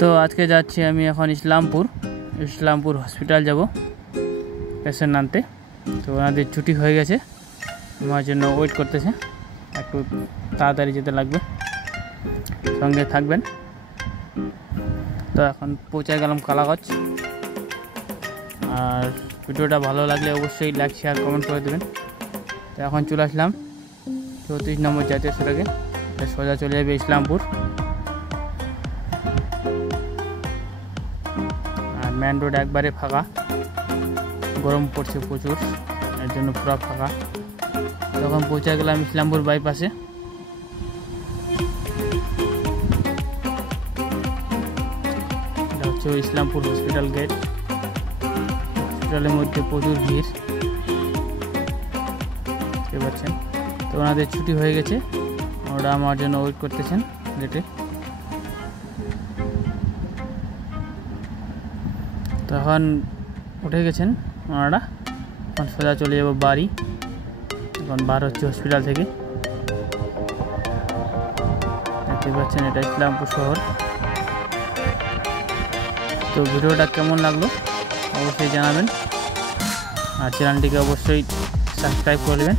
তো আজকে যাচ্ছি আমি এখন ইসলামপুর হসপিটাল যাব পেশেন্ট আনতে। তো ওনাদের ছুটি হয়ে গেছে, আমার জন্য ওয়েট করতেছে, একটু তাড়াতাড়ি যেতে লাগবে, সঙ্গে থাকবেন। তো এখন পৌঁছে গেলাম কালাগঞ্জ। আর ভিডিওটা ভালো লাগলে অবশ্যই লাইক শেয়ার কমেন্ট করে দেবেন। তো এখন চলে আসলাম 34 নম্বর জাতীয় সড়কে, সোজা চলে যাবে ইসলামপুর। আর মেন রোড একবারে ফাঁকা, গরম পড়ছে প্রচুর, এর জন্য পুরো ফাঁকা। তখন পৌঁছে গেলাম ইসলামপুর বাইপাসে। এটা হচ্ছে ইসলামপুর হসপিটাল গেট। হসপিটালের মধ্যে প্রচুর ভিড়, দেখতে পাচ্ছেন। তো ওনাদের ছুটি হয়ে গেছে, ওরা আমার জন্য ওয়েট করতেছেন গেটে। তখন উঠে গেছেন ওনারা, এখন সোজা চলে যাব বাড়ি। এখন বার হচ্ছে হসপিটাল থেকে, দেখতে পাচ্ছেন এটা ইসলামপুর শহর। তো ভিডিওটা কেমন লাগলো অবশ্যই জানাবেন, আর চ্যানেলটিকে অবশ্যই সাবস্ক্রাইব করে দেবেন।